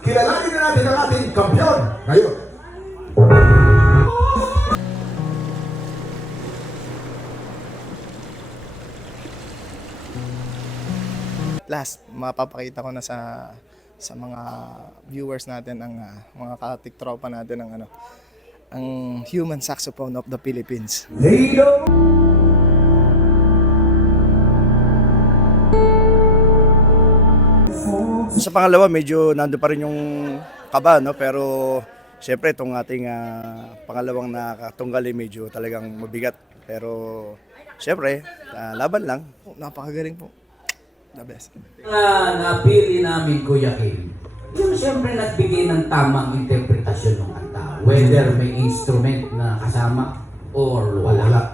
Kilalanin na natin ang ating kampiyon ngayon. Last, mapapakita ko na sa mga viewers natin, ang mga katiktropa natin ang human saxophone of the Philippines. Sa pangalawa, medyo nando pa rin yung kaba, no? Pero syempre itong ating pangalawang nakatunggali medyo talagang mabigat. Pero syempre, laban lang. Napakagaling po. The best. Napili namin Kuya Kim, yung siyempre nagbigay ng tamang interpretasyon ng kanta. Whether may instrument na kasama or wala.